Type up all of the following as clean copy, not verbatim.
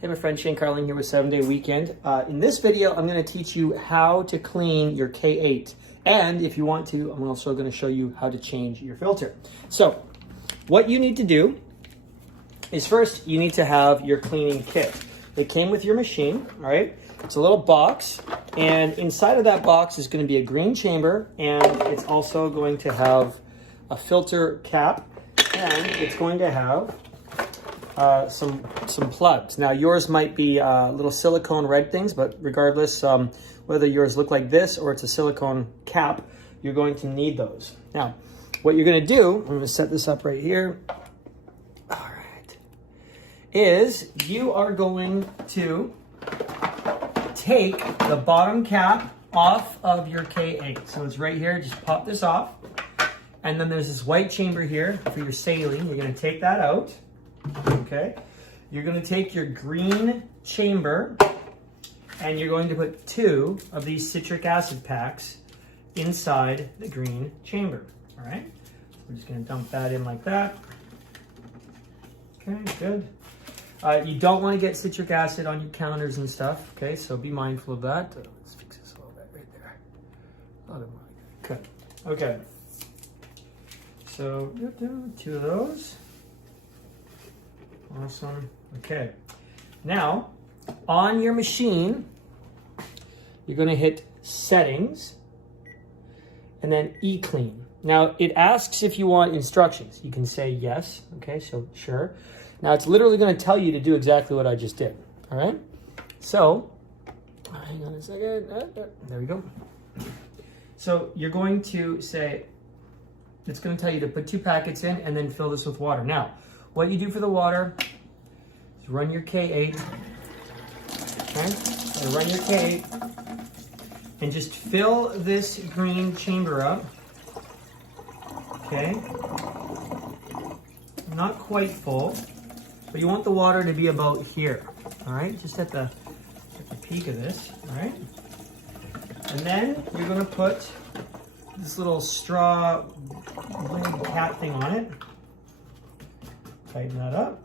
Hey, my friend Shane Carling here with 7-Day Weekend. In this video, I'm going to teach you how to clean your K8. And if you want to, I'm also going to show you how to change your filter. So, what you need to do is first, you need to have your cleaning kit. It came with your machine, all right? It's a little box, and inside of that box is going to be a green chamber, and it's also going to have a filter cap, and it's going to have some plugs. Now yours might be little silicone red things, but regardless, whether yours look like this or it's a silicone cap, you're going to need those. Now, what you're going to do, I'm going to set this up right here. All right, is you are going to take the bottom cap off of your K8. So it's right here. Just pop this off, and then there's this white chamber here for your saline. You're going to take that out. Okay, you're going to take your green chamber and you're going to put 2 of these citric acid packs inside the green chamber. All right, we're just going to dump that in like that. Okay, good. You don't want to get citric acid on your counters and stuff. Okay, so be mindful of that. Let's fix this a little bit right there. Good. Okay, so 2 of those. Awesome. Okay. Now, on your machine, you're going to hit Settings and then E-Clean. Now, it asks if you want instructions. You can say yes. Okay, so sure. Now, it's literally going to tell you to do exactly what I just did. All right? So, hang on a second. There we go. So, you're going to say, it's going to tell you to put 2 packets in and then fill this with water. Now, what you do for the water is run your K8, okay? And run your K8 and just fill this green chamber up, okay? Not quite full, but you want the water to be about here, all right? Just at the peak of this, all right? And then you're gonna put this little straw cap thing on it. Tighten that up,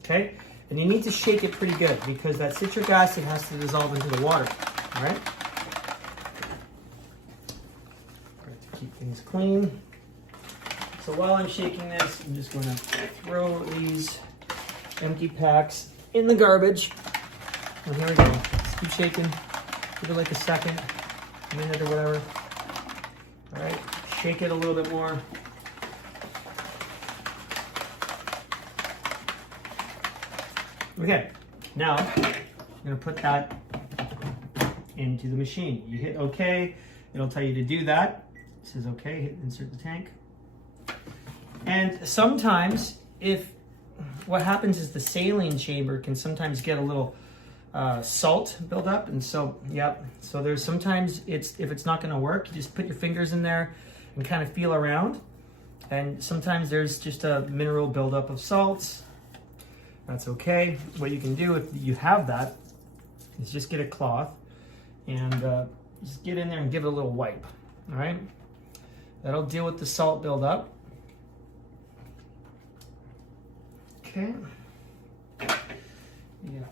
okay? And you need to shake it pretty good because that citric acid has to dissolve into the water, all right? To keep things clean. So while I'm shaking this, I'm just going to throw these empty packs in the garbage. And here we go. Just keep shaking. Give it like a second, a minute or whatever. All right, shake it a little bit more. Okay, now I'm going to put that into the machine. You hit OK, it'll tell you to do that. It says OK, hit insert the tank. And sometimes what happens is the saline chamber can sometimes get a little salt build up. And so, so there's sometimes if it's not going to work, you just put your fingers in there and kind of feel around. And sometimes there's just a mineral buildup of salts. That's okay. What you can do if you have that is just get a cloth and just get in there and give it a little wipe. All right, that'll deal with the salt buildup. Okay. Yeah.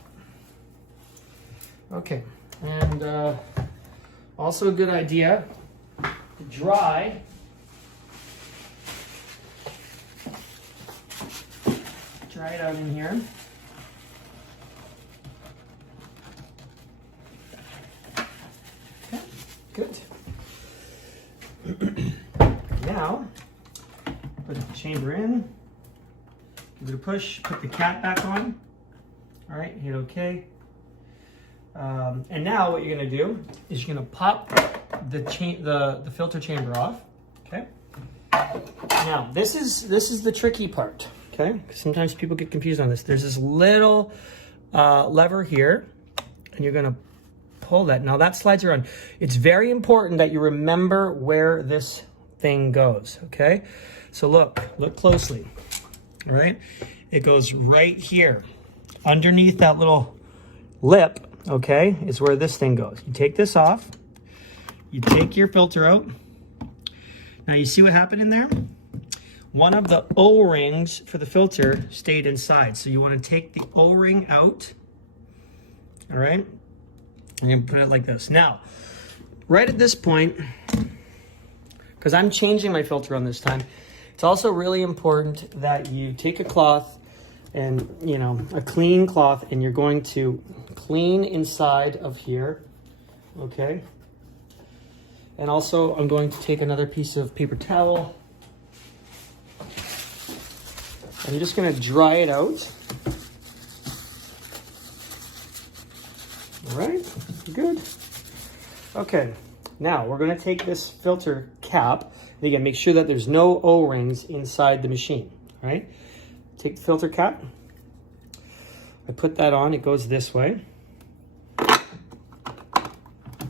Okay, and also a good idea to dry it out in here. Okay, good. Now, put the chamber in, give it a push, put the cap back on. All right, hit OK. And now what you're going to do is you're going to pop the filter chamber off. Okay. Now this is the tricky part. Okay, sometimes people get confused on this. There's this little lever here, and you're gonna pull that. Now that slides around. It's very important that you remember where this thing goes, okay? So look closely, all right? It goes right here. Underneath that little lip, okay, is where this thing goes. You take this off, you take your filter out. Now you see what happened in there? One of the O-rings for the filter stayed inside. So you want to take the O-ring out, all right? I'm gonna put it like this. Now, right at this point, because I'm changing my filter on this time, it's also really important that you take a cloth and, you know, a clean cloth, and you're going to clean inside of here, okay? And also, I'm going to take another piece of paper towel. I'm just gonna dry it out. All right, good. Okay, now we're gonna take this filter cap, and again, make sure that there's no O-rings inside the machine, all right? Take the filter cap. I put that on, it goes this way.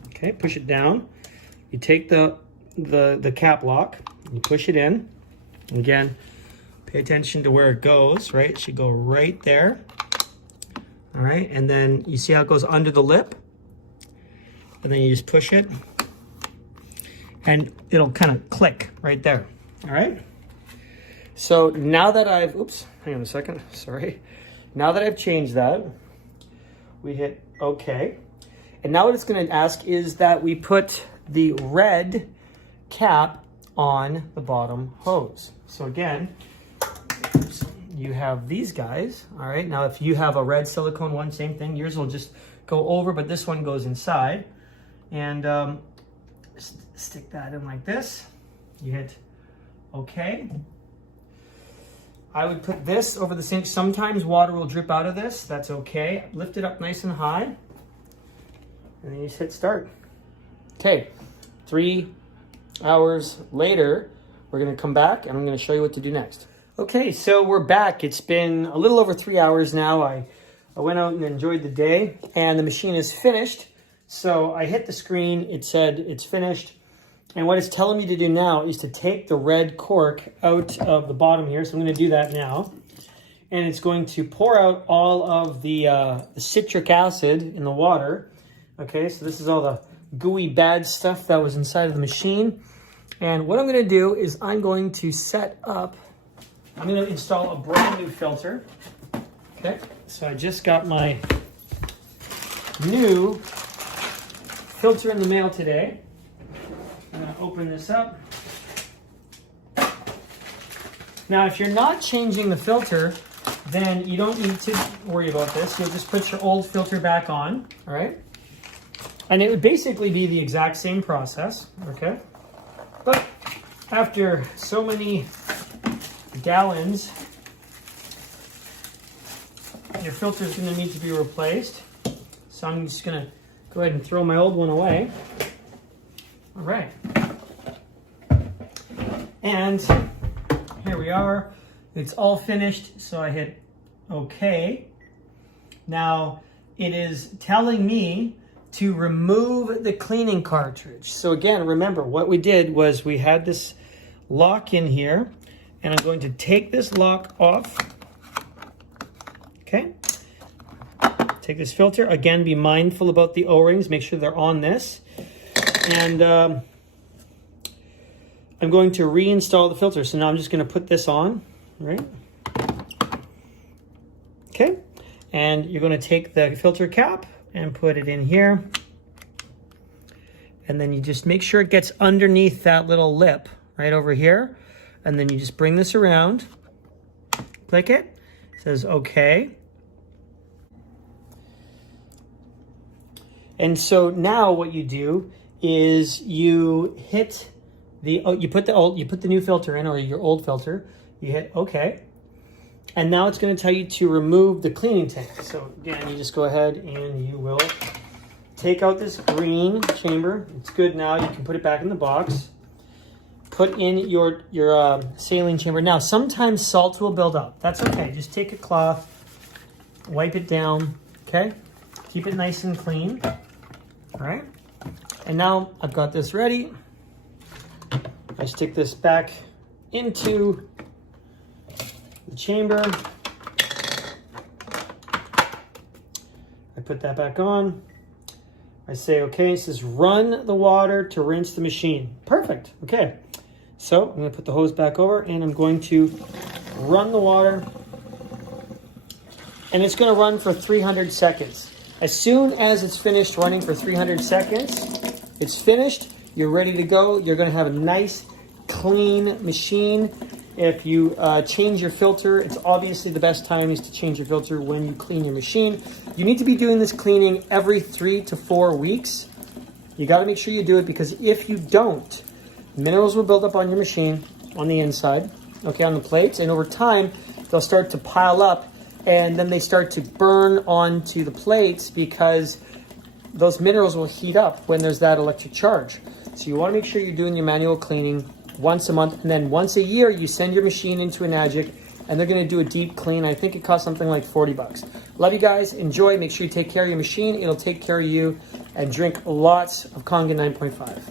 Okay, push it down. You take the cap lock, you push it in. Again, pay attention to where it goes, right? It should go right there. All right, and then you see how it goes under the lip? And then you just push it, and it'll kind of click right there, all right? So now that I've, oops, hang on a second, sorry. Now that I've changed that, we hit OK. And now what it's gonna ask is that we put the red cap on the bottom hose. So again, you have these guys, all right? Now, if you have a red silicone one, same thing. Yours will just go over, but this one goes inside. And stick that in like this. You hit OK. I would put this over the sink. Sometimes water will drip out of this. That's okay. Lift it up nice and high. And then you just hit start. Okay, 3 hours later, we're gonna come back and I'm gonna show you what to do next. Okay, so we're back. It's been a little over 3 hours now. I went out and enjoyed the day, and the machine is finished. So I hit the screen, it said it's finished. And what it's telling me to do now is to take the red cork out of the bottom here. So I'm gonna do that now. And it's going to pour out all of the citric acid in the water. Okay, so this is all the gooey bad stuff that was inside of the machine. And what I'm gonna do is I'm going to install a brand new filter. Okay, so I just got my new filter in the mail today. I'm gonna open this up. Now, if you're not changing the filter, then you don't need to worry about this. You'll just put your old filter back on, all right? And it would basically be the exact same process, okay? But after so many gallons, your filter is going to need to be replaced. So I'm just going to go ahead and throw my old one away. All right. And here we are. It's all finished, so I hit OK. Now, it is telling me to remove the cleaning cartridge. So again, remember what we did was we had this lock in here, and I'm going to take this lock off. Okay. Take this filter. Again, be mindful about the O-rings. Make sure they're on this. And I'm going to reinstall the filter. So now I'm just going to put this on, right? Okay. And you're going to take the filter cap and put it in here. And then you just make sure it gets underneath that little lip right over here. And then you just bring this around, click it, it says OK. And so now what you do is you hit you put the new filter in, or your old filter, you hit OK. And now it's going to tell you to remove the cleaning tank. So again, you just go ahead and you will take out this green chamber. It's good now. You can put it back in the box. Put in your saline chamber. Now, sometimes salt will build up. That's okay. Just take a cloth, wipe it down, okay? Keep it nice and clean, all right? And now I've got this ready. I stick this back into the chamber. I put that back on. I say, okay, it says run the water to rinse the machine. Perfect, okay. So I'm gonna put the hose back over and I'm going to run the water. And it's gonna run for 300 seconds. As soon as it's finished running for 300 seconds, it's finished, you're ready to go. You're gonna have a nice, clean machine. If you change your filter, it's obviously the best time is to change your filter when you clean your machine. You need to be doing this cleaning every 3 to 4 weeks. You gotta make sure you do it, because if you don't, minerals will build up on your machine, on the inside, okay, on the plates, and over time, they'll start to pile up, and then they start to burn onto the plates because those minerals will heat up when there's that electric charge. So you wanna make sure you're doing your manual cleaning once a month, and then once a year, you send your machine into a Magic, and they're gonna do a deep clean. I think it costs something like 40 bucks. Love you guys, enjoy, make sure you take care of your machine, it'll take care of you, and drink lots of Kangen 9.5.